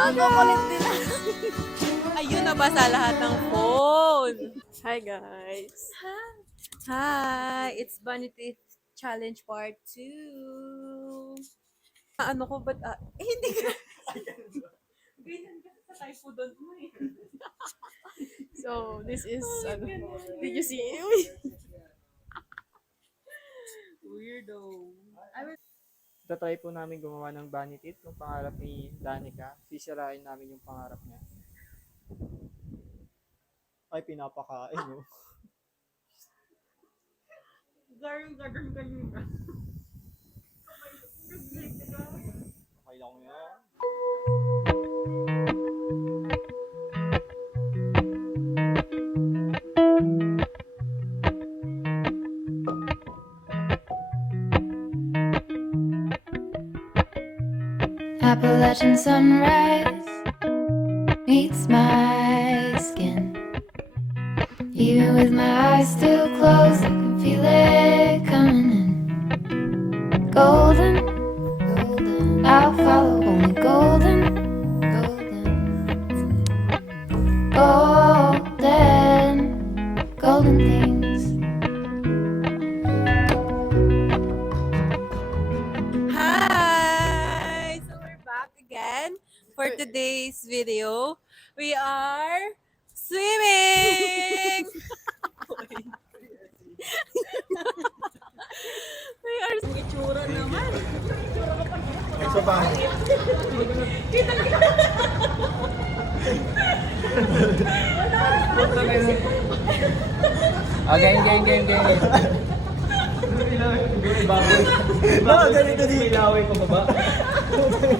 Ang kukulit nila. Ayun na ba sa lahat ng phone? Hi guys. Hi, it's Bunny Teeth Challenge Part 2. Ano ko ba't hindi ka. Ganyan ka sa typo doon mo eh. So, this is did you see? Uy. Weirdo. Tatry po namin gumawa ng bunny teeth kung pangarap ni Danica. Sisirain namin yung pangarap niya. Ay, pinapakain, no? Garang kanina. Okay lang yan. Appalachian sunrise meets my skin. Even with my eyes still closed, I can feel it coming in. Golden, golden, I'll follow only golden, golden, golden, golden things. Hi! So we're back again for today's video. We are swimming! We are itsura naman. So, paano? Game. Ganito din. Ilaway ko ba?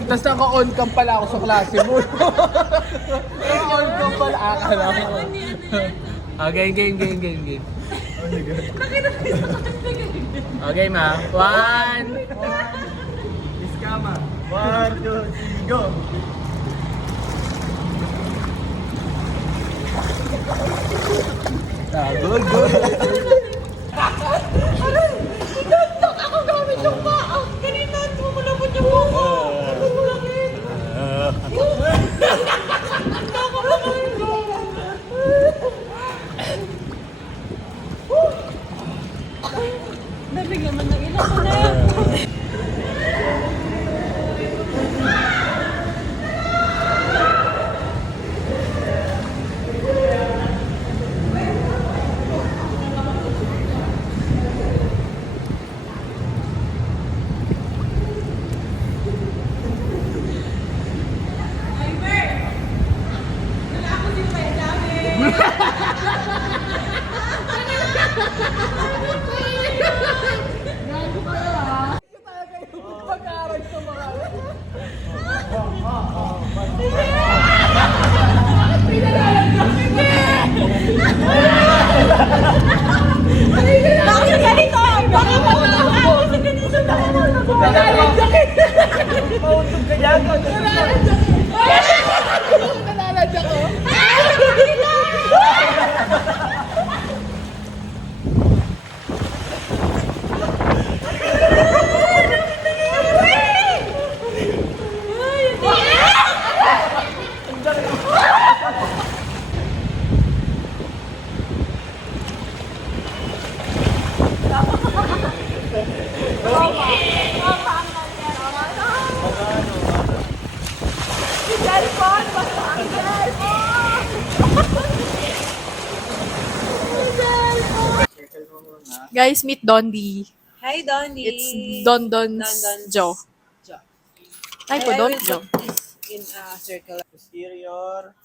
Tapos naka-on cam pala ako sa klase mo. Naka-on cam pala. Akala ko. Game. Okay, ma. One. Iskama. 1, 2, 3, go. Good. Ako gamit yung paa. Kanina, tumulabot yung buko. Tumulangin. Nabigyan man ng ilang ko na. Bakit ganito? Baka matawag sa ganito na ako. Mautog ka yan. Nalalagyan ko. Guys, meet Dondi. Hi, Donnie. It's Dondon's Joe. Hi po, Don Joe. In a circle. Posterior.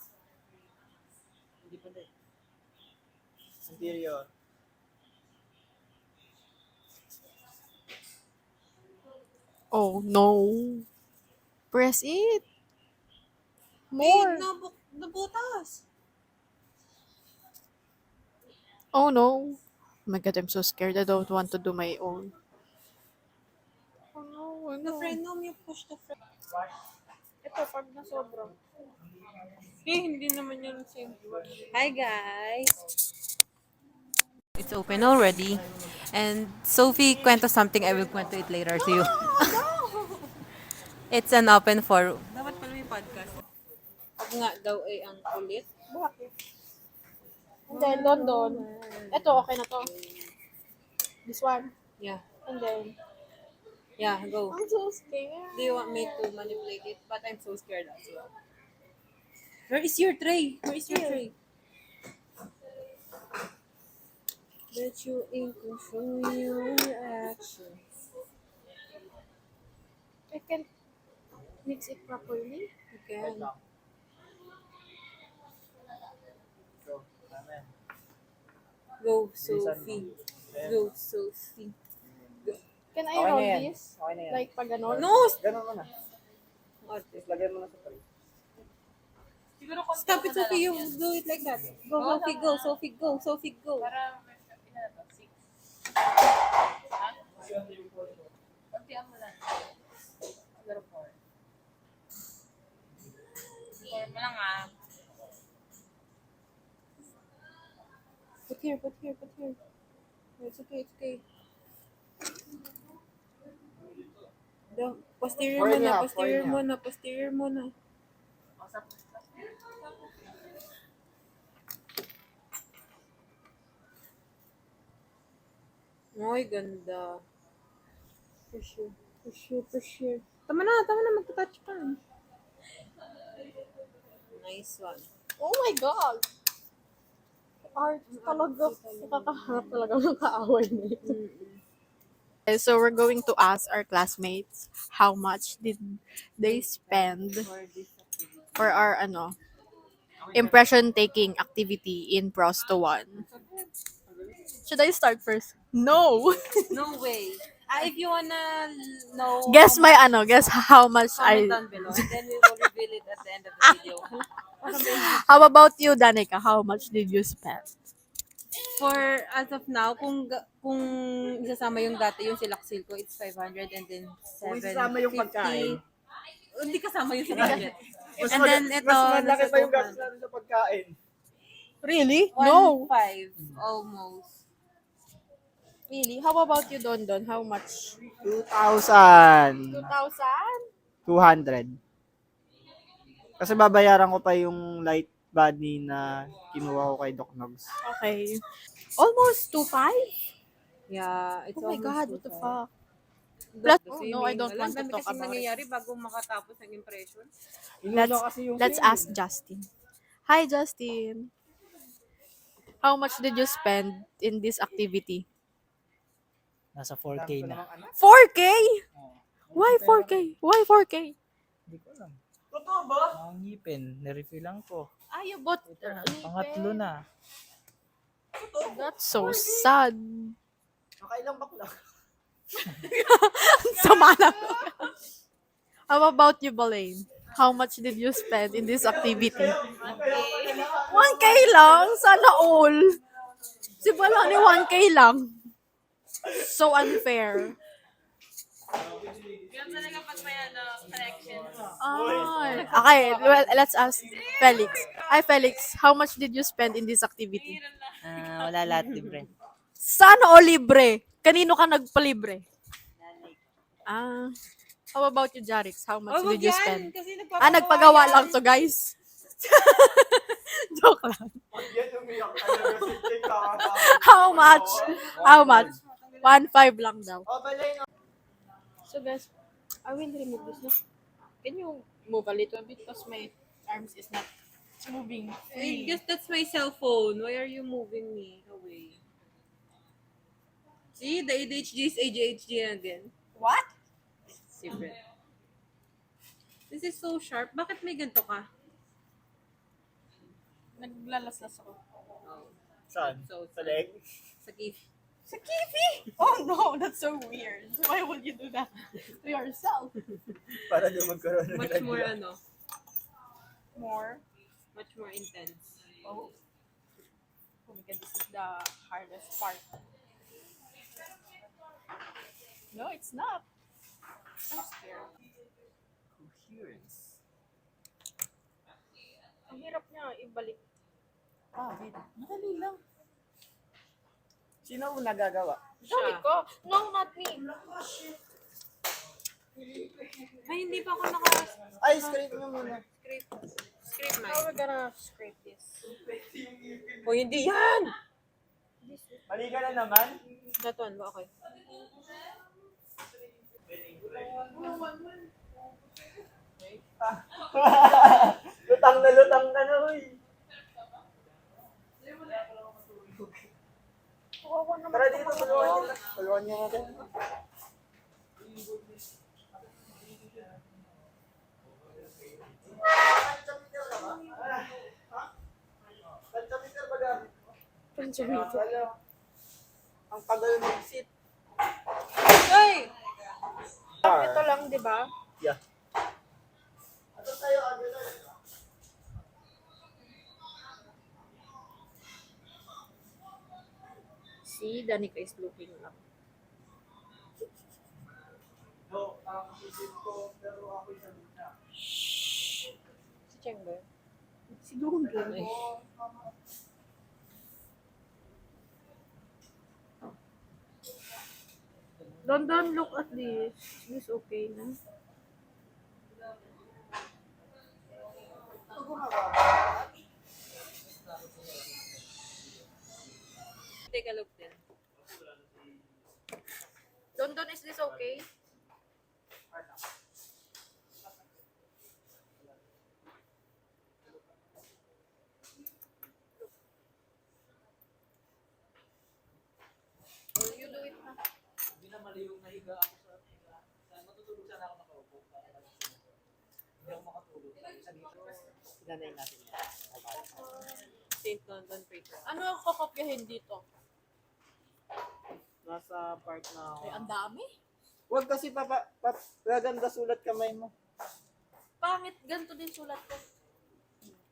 Anterior. Oh, no. Press it. More. Nabutas. Oh, no. Oh my God, I'm so scared. I don't want to do my own. Oh, no. The friend mo, you push the friend. Ito, pag na sobrang. Hindi naman yun same. Hi, guys. It's open already. And Sophie kwento something. I will kwento it later to you. It's an open forum. Dapat pala may podcast. Pag nga daw ay ang kulit. Bakit? And then, London. Ito, okay na to. This one. Yeah. And then, Yeah, go. I'm so scared. Do you want me to manipulate it? But I'm so scared as well. Where is your tray? Where is your tray? That you ain't control your actions. I can mix it properly. You can. Go, Sophie. Go, Sophie. Can I Okay na roll yan. this? Okay na yan. Like pag ganon? No! Ganun mo na. Ate. Lagyan mo na sa tray. Stop it, Sophie. You do it like that. Go, Sophie, go. Sophie, go. Sophie, go. Put here, put here, put here. It's okay, it's okay. Posterior Four mo and a na, half, posterior four mo and na, posterior mo na. Ay, ganda. Push you, push you, push you. Tama na, magta-touch ka. Nice one. Oh my God! Art talaga. Nakakaharap talaga ng kaaway na yun. Okay, so we're going to ask our classmates how much did they spend for our impression taking activity in Prosto 1. Should I start first? No. No way. If you wanna know, guess how much comment I. down below, and then we will reveal it at the end of the video. How about you, Danica? How much did you spend? For as of now, kung isasama yung dati yung silaksil ko, it's 500 and then 750. Kung isasama yung pagkain. Hindi kasama yung budget. Mas And then ito, mas malaki nasa pa yung 200. gastos natin sa pagkain. Really? 1.5 almost. Really? How about you, Don? How much? 2,000. 2,000? 200. Kasi babayaran ko pa yung light body na kinuha ko kay Doc Nogs. Okay. Almost 2,500? Yeah, it's Oh my almost God, what the 2,500. fuck? Plus, no, I don't want to talk kasi about it. nangyayari bago makatapos ng impression. Let's ask Justin. Hi, Justin. How much did you spend in this activity? Nasa 4K na. 4K? Why 4K? Why 4K? Hindi ko alam. Totoo ba? Ang ngipin, nirefillan ko. Ah, you bought Pangatlo na. That's so sad. Nakailang bakla. Sama na. How about you, Balaine? How much did you spend in this activity? 1K lang? Sana all. Si Balani 1K lang. So unfair. Okay, well, let's ask Felix. Hi, Felix. How much did you spend in this activity? Wala lahat libre. Sana o libre? Kanino ka nagpalibre? How about you, Jarix? How much Oh, did you spend? Kasi Nagpagawa lang to, guys. Joke lang. Yan umiyak talaga si Chick. How much? How much? 1.5 lang daw. Oh, balay na. So, guys, I will remove this now. Can you move a little bit because my arms is not moving I freely? guess that's my cell phone. Why are you moving me away? See, the ADHD is ADHD again. What? Secret. This is so sharp. Bakit may ganito ka? Naglalaslas ako. Saan? So, Sa leg? Sa kif. Sa kifi? Oh no, that's so weird. Why would you do that to yourself? Para di magkaroon ng Much more lagyan. More. Much more intense. Oh. Oh my God, this is the hardest part. No, it's not. I'm scared. Coherence. Ang hirap niya ibalik. Wait. Madali lang. Sino ang nagagawa? Sorry ko. No, not me. Ay, Ay, hindi pa ako naka-script. Ay, scrape mo muna. Script, How Mike. we gonna scrape this? O, hindi yan! Mali ka na naman. That one ba? Okay. Lutang na, uy. Tara dito, tulungan niyo natin. Ang tagal mag-sit. Ay! Ito lang, di ba? Yeah. See, Danica is looking up. No, ang isip ko, pero ako'y sabi na. Si Cheng ba? Siguro doon. Don't look at this. This okay na. Take a look din. Don, is this okay? Or you do it na. Hindi na mali yung nahiga ako sa matutulog sana ako nakaupo. Hindi ako makatulog. Sinanay natin yan. St. London paper. Ano ang kakopyahin dito? Nasa part na ako. Ay, ang dami. Huwag kasi gaganda sulat kamay mo. Pangit, ganito din sulat ko.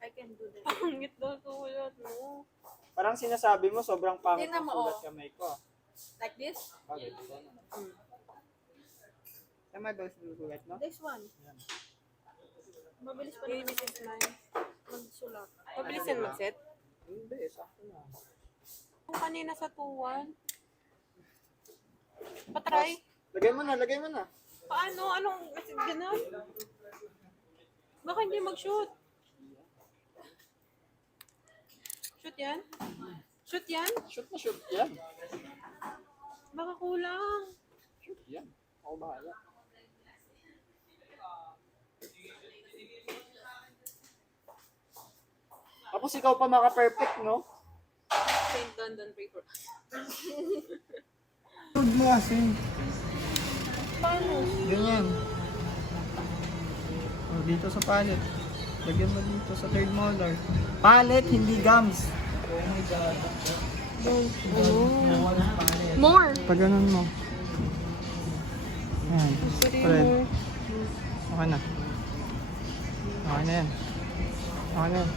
I can do that. Pangit daw sulat mo. Parang sinasabi mo, sobrang pangit Tingnan ng mo, sulat oh. kamay ko. Like this? Bakit? Tama ba yung sulat, no? This one. Mabilis pa Baby naman is mine. magsulat. Mabilisan mag-set. Hindi, sakto na. Kung kanina sa 2-1. Patry. Lagay mo na. Paano? Anong ganun? Baka hindi mag-shoot. Shoot yan? Shoot yan? Shoot yan. Baka kulang. Shoot yan. Ako bahala. Tapos ikaw pa maka-perfect, no? St. London paper. Huwag mo kasi. Paano? Ganyan. O, dito sa palette. Lagyan mo dito sa third molar. Palette, hindi gums. Oh my God. More! Pag ganun mo. Yan. Spread. Okay na. Okay na yan. Okay na yan.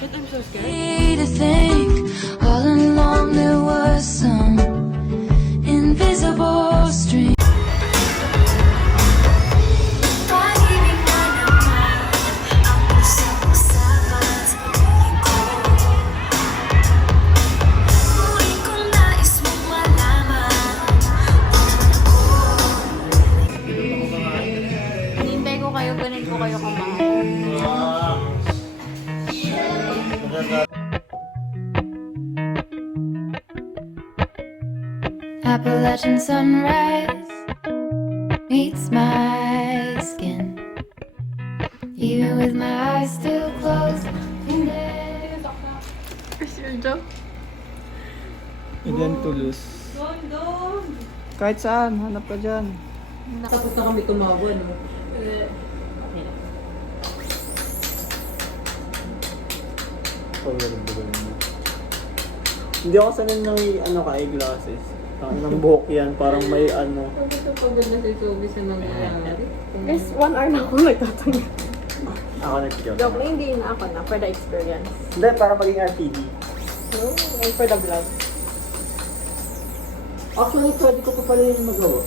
Shit, I'm so scared. To think all along there was some invisible string. Pag-ibig na naman ang usap-usapan sa piling ko. Ngunit kung nais mong malaman, Hinintay ko kayo, ganun ko kayo kamahal. Appalachian sunrise meets my skin. Even with my eyes still closed. Where's your job? Again to lose. Doon. Kahit saan, hanap ka dyan. Tapos na kami tumawa, no? Hindi ako sanay ng eyeglasses. Ang buhok yan, parang may ano. Ito paganda sa showbiz na nangyayari. Guys, 1 hour na ako nagtatanggal. Ako nag-joke. Joke lang, hindi na ako na for the experience. Hindi, para maging RTD. No, and for the vlog. Actually, pwede ko pa pala yung magawa.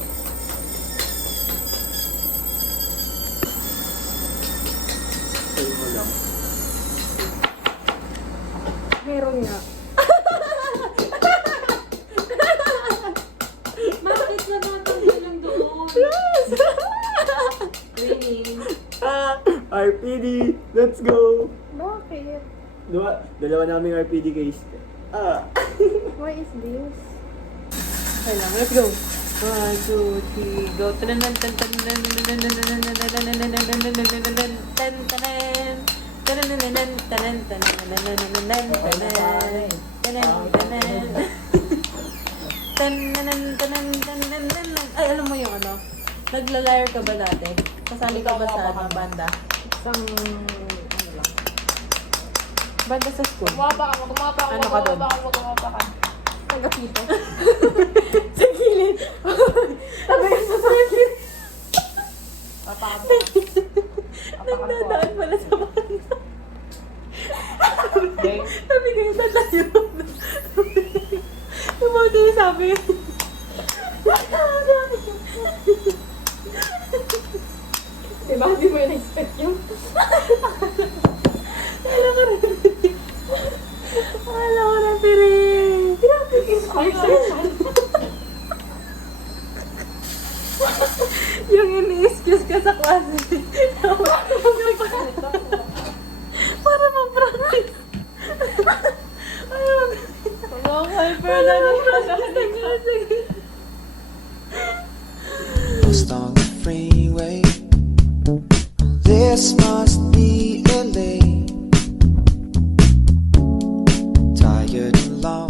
Sa'yo mo lang. Meron nga. Bakit na natanggal lang doon? Yes! Really? RPD, let's go! Bakit? Dalawa naming RPD case. Why is this? Okay lang, let's go. 1, 2, 3, go. Ay, alam mo yung ano? Nagla-lyre ka ba dati? Kasali ka ba sa ano, banda? Isang, ano lang. Banda sa school? Gumapa ka, Ano ka doon? gumapa ka. Nagapito. Nagdadaan pala sa banda. Sabi ko yung tatayo. Yung mga tayo sabi. Diba? Hindi mo yung expect yun? Alam ko rin. Alam ko rin, Pirin. Yung ini-excuse ka sa klase. Para ma-practice. Ayun. Hyper na ni Lost on the freeway. This must be LA. Tired and long.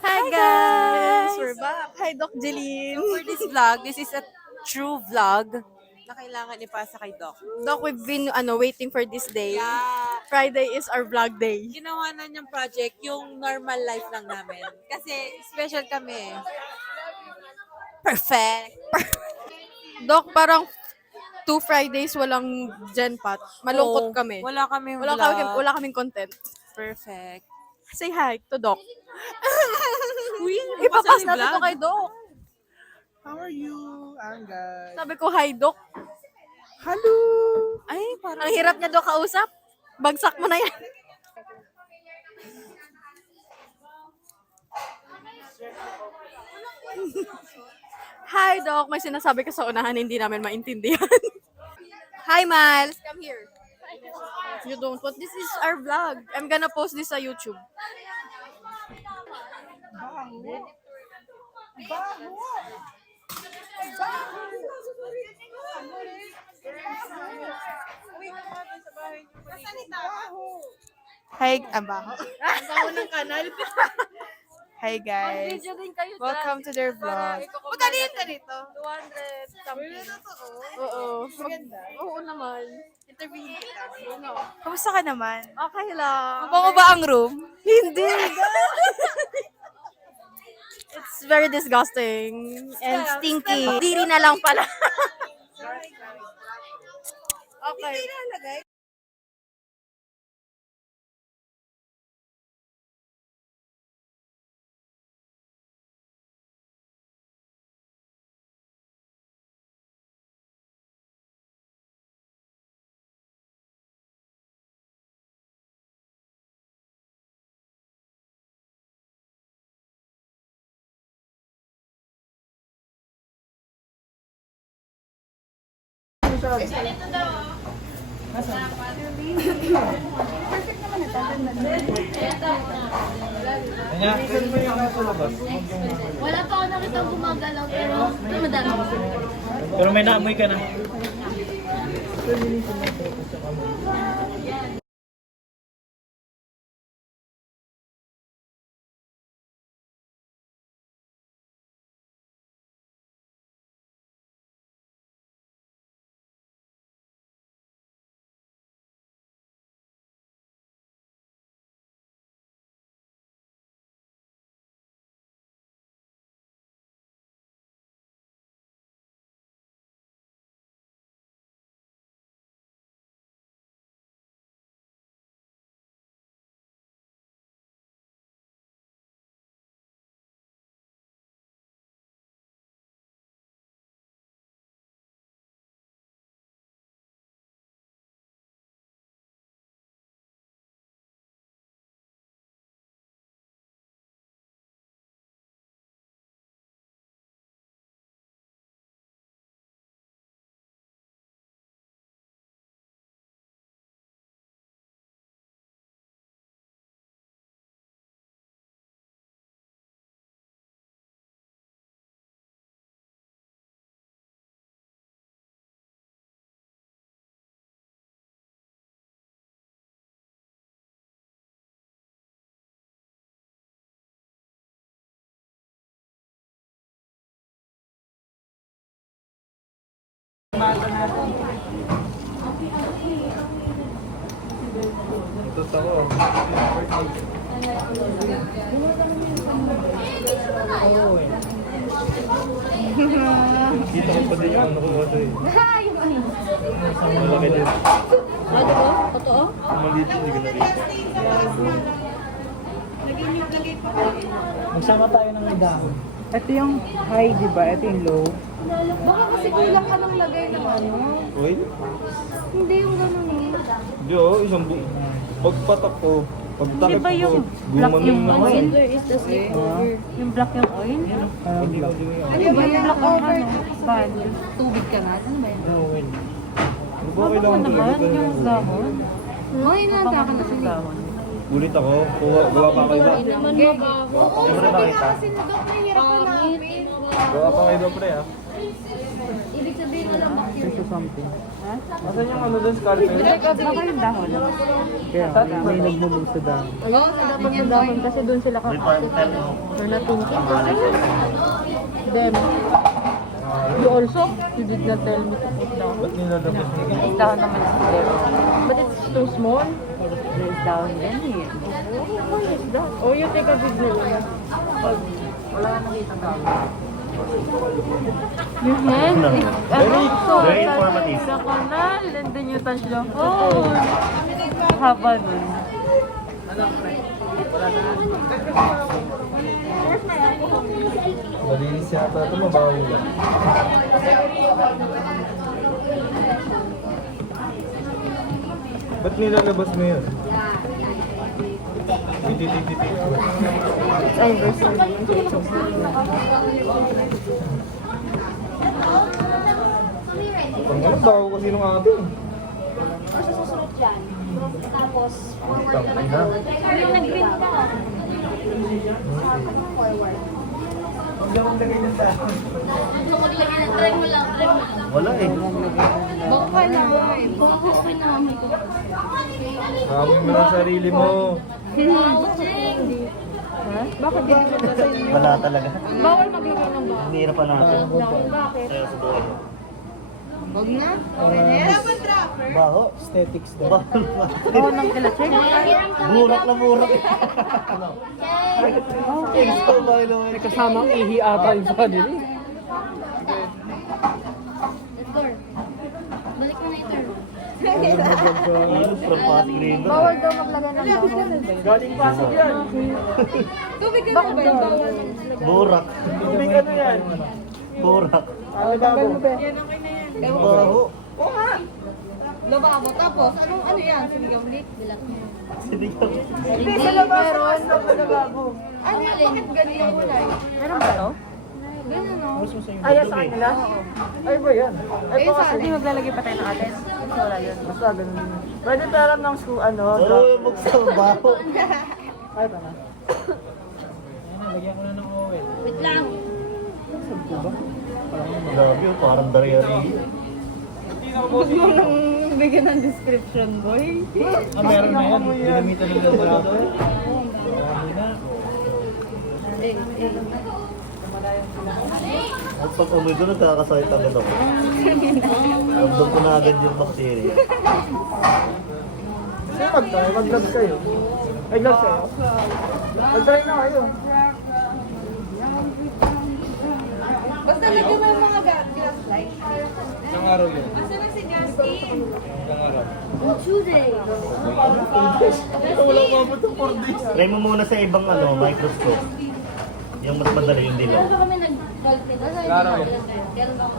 Hi guys! We're back. Hi Doc Jeline. For this vlog, this is a true vlog na kailangan ipasa kay Doc. Doc, we've been waiting for this day. Yeah. Friday is our vlog day. Ginawa na niyang project yung normal life lang namin. Kasi special kami. Perfect. Doc, parang 2 Fridays walang Genpat. Malungkot Oo, kami. Wala kaming Wala, vlog. wala kaming content. Perfect. Say hi to Doc. Uy, Ipapas natin to kay Doc. How are you, Angay? Sabi ko, hi Doc. Hello! Ay, parang... Ang hirap niya Doc kausap. Bagsak mo na yan. Hi Doc, may sinasabi ka sa unahan, hindi namin maintindihan. Hi Miles, come here. You don't want, this is our vlog. I'm gonna post this sa YouTube. Hi, abaho. Ang baho ng kanal. Hi guys. Video din kayo Welcome to their vlog. Magkano dito? 200 something. Oo. Oo naman. Interview kita. Ano? Kumusta ka naman? Okay lang. Mabango ba ang room? Hindi. It's very disgusting and stinky. Diri na lang pala. Okay. Wala pa ako nakita gumagalaw pero madami. Pero may naamoy ka na. Totoo. Kita ko pa din yung ano ko ito eh. Malaki din. Totoo? Maliit hindi ko nakita. Magsama tayo ng dahon. Ito yung high, di ba? Ito yung low. Baka kasi kulang ka ng lagay ng ano. Uy? Hindi yung ganun eh. Hindi oh, isang buo. Pagpatak ko. Pagtakip ko. Gumanon na. Silver is the sleepover. Yung black yung oil? Hindi ko din yun. Ano ba yung black over? Tubig ka na? Ano ba yun? Gawin. Ano ba kailangan ko? Yung dahon? Ay, natakan na sila. Ulit ako. Gawa pa kayo ba? Naman mabaho. Siyempre nakita. Sinagap na hirap ko namin. Gawa pa kayo ba pre ah? Ibig sabihin ko lang bakit. Asan yung ano doon, Scarface? Baka yung dahon. Kaya may nagmumog sa dahon. Oo, dapat sa dahon kasi doon sila kakasip. They're not thinking. Then, you also, you did not tell me to put down. Ba't nilalabas mo? Is dahon naman siguro. But it's too small. There is dahon din eh. Oh, you take a video. Wala na nakita dahon. Your hand is Very informative. sa kanal and then you touch the phone. Haba nun. Malinis yata ito, mabaho lang. Ba't nilalabas mo yun? Titi. It's anniversary. Pag ano, baho kasi nung ating. Kasi susunod dyan. Tapos, forward Tang naman. ina. Yung nag-green ka. Forward. Gusto ko nilagay ng try mo lang. Wala eh. Baka lang. Kung ako okay na kami ko. Sabi mo ng sarili mo. Bakit di mo sa inyo? Wala talaga. Bawal maglagay ng bahay. Hinihirapan natin. Bakit? Kaya sa buhay. Huwag na. Okay na yan. Baho, aesthetics din. Oo, nang kilatsig. Burak na burak. Thanks so by the way. Kasamang ihi ata yung sa kanila. Let's go. Balik mo na ito. Ilog from Pasig River. Bawal daw maglagay ng bahay. Galing Pasig yan. Bakit daw bawal? Burak. Tubig ano yan? Burak. Alababo. Baho. Lababo. Tapos, ano yan? Sinigang ulit? Sinigang. Hindi, sa lababo. Meron sa lababo. Ano yan? Bakit ganun yung kulay? Meron ba to? Ganun, no? Ay, sa kanila? Ay ba yan? Ay, Ayun sa Hindi maglalagay pa tayo ng atin. Wala yun. basta ganun. Pwede tayo alam ng school, ano, Oo, buksan baho. Ay, tama. Wait lang. Grabe, parang dari-ari. Huwag mo nang bigyan ng description, boy. Meron na yan. Ginamitan nila sa lado. At pag umoy doon, nagkakasakit agad ako. Ramdam ko na agad yung bacteria. Sige, mag-try. Mag-gloves kayo. Ay, gloves kayo. Mag-try na kayo. Basta lagyan mo yung mga glass light. Isang araw yun. Isang araw. Tuesday. Wala ko abot ng 4 days. Try mo muna sa ibang microscope. Yung mas madali yung dilaw. Ano ba kami nag-golf nito? Klaro yun. Ganun ba ako?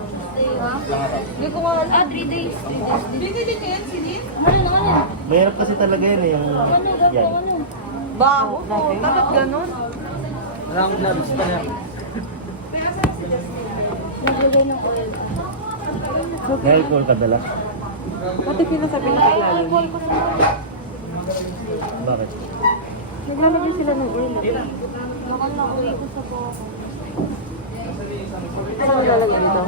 Hindi ko nga alam. 3 days. 3 days. Hindi din yan, sinit. Ano na ano? Mahirap kasi talaga yun eh, yung Ano yan. gagawa ano? Baho. Bakit ganun? Wala akong gloves pa niya. Naglagay ng oil. May alcohol ka dala. Pati sinasabi na kailangan. Alcohol ko sa Bakit? Naglalagay sila ng oil. Baka na-uwi ko sa po. Ano nilalagay dito?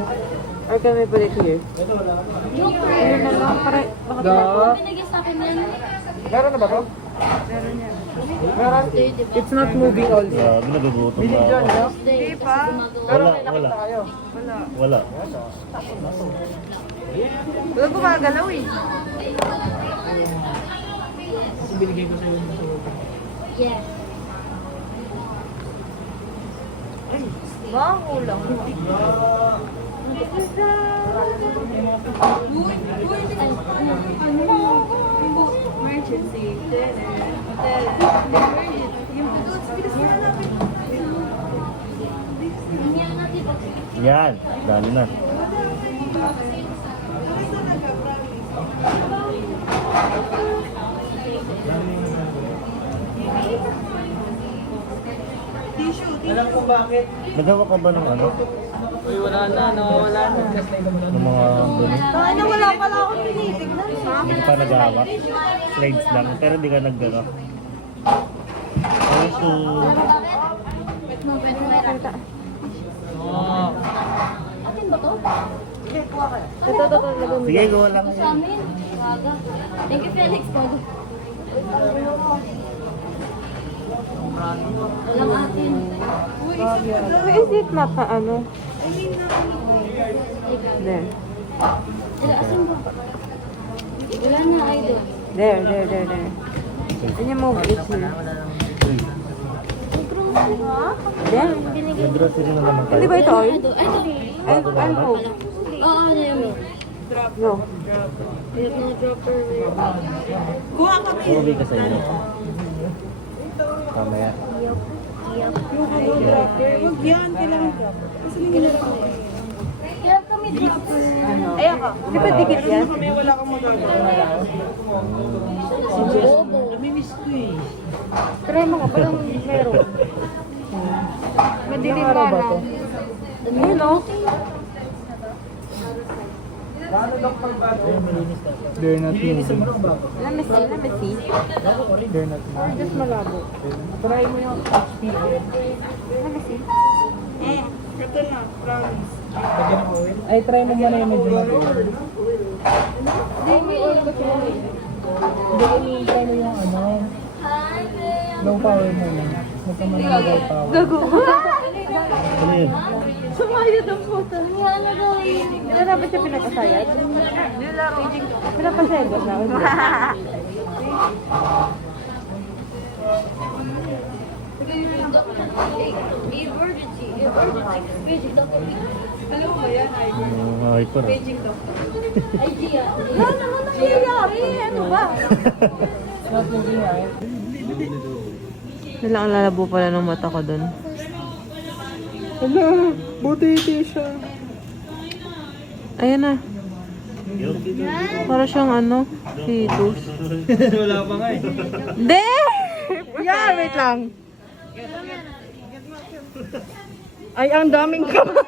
Or can we put it here? Yung Ayun na lang. Para, baka binigay sa akin yan. Meron na ba to? Meron? It's not moving also. Grabe, nagagutom Bilig na dyan, ako. no? Tuesday. Kasi gumagawa. Pero Wala, may nakita wala. kayo. Wala. Wala gumagalaw eh. Kasi binigay ko sa'yo yung Yes. Bango lang. Yan, dali na. Alam ko bakit. Nagawa ka ba ng ano? Uy, wala na, nawawala na. Just like naman Ng mga dumi? Ano, wala pala akong tinitignan. Hindi ka pa nagawa? Slides lang, pero hindi ka nagano. Also, Wait mo, Ira. Oo. Atin ba to? sige, gawa lang. Sa amin. Waga. Thank you, Felix. Walang atin. Is it not ano? There. Asin ba? Wala na, idol. There. Can you move it here? There. May grocery na naman Hindi tayo. ba ito oil? I'll move. Oo, Naomi. No. We have no dropper. Uwi ka sa inyo. Mamaya. Kaya kami dropper. Ayan ka. Di ba dikit yan? Bobo. Try mo nga, parang meron. Madilim na lang. Ayun o. They're not moving. Let me see. They're not moving. Just malabo. Try mo yung HPM. Let me see. Lagyan ng oil. Ay, try mo muna yung medyo mag-oil. Hindi, try mo yung ano. Low power mo lang. Huwag ka mag-low power. Gago. Ano yun? Sumayad ang puta. Ano gawin? Hindi na dapat siya pinapasayad. Pinapasayad ba siya? Emergency. Paging doctor. Ay, ko na. Idea. Ano naman nangyayari? Ano ba? Nalang lalabo pala ng mata ko dun. Hala, buti siya. Ayan na. Para siyang ano, fetus. Wala pa nga eh. De! Yeah, wait lang. Ay, ang daming kamay.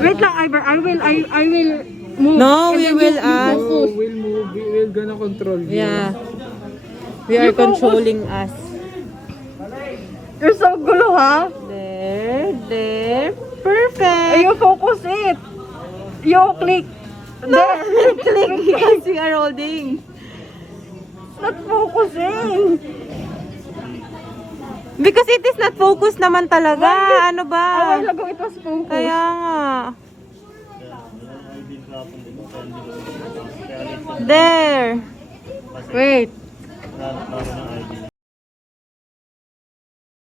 Wait lang, Iver. I will move. No, we will ask. Oh, we'll move. We're gonna control you. Yeah. We are controlling us. You're so gulo, ha? There. Perfect. You focus it. You click. There. Click because we are holding. Not focusing. Because it is not focused naman talaga. Ano A ba? while ago, it was focused. Kaya nga. There. Wait. Naroon ng ID.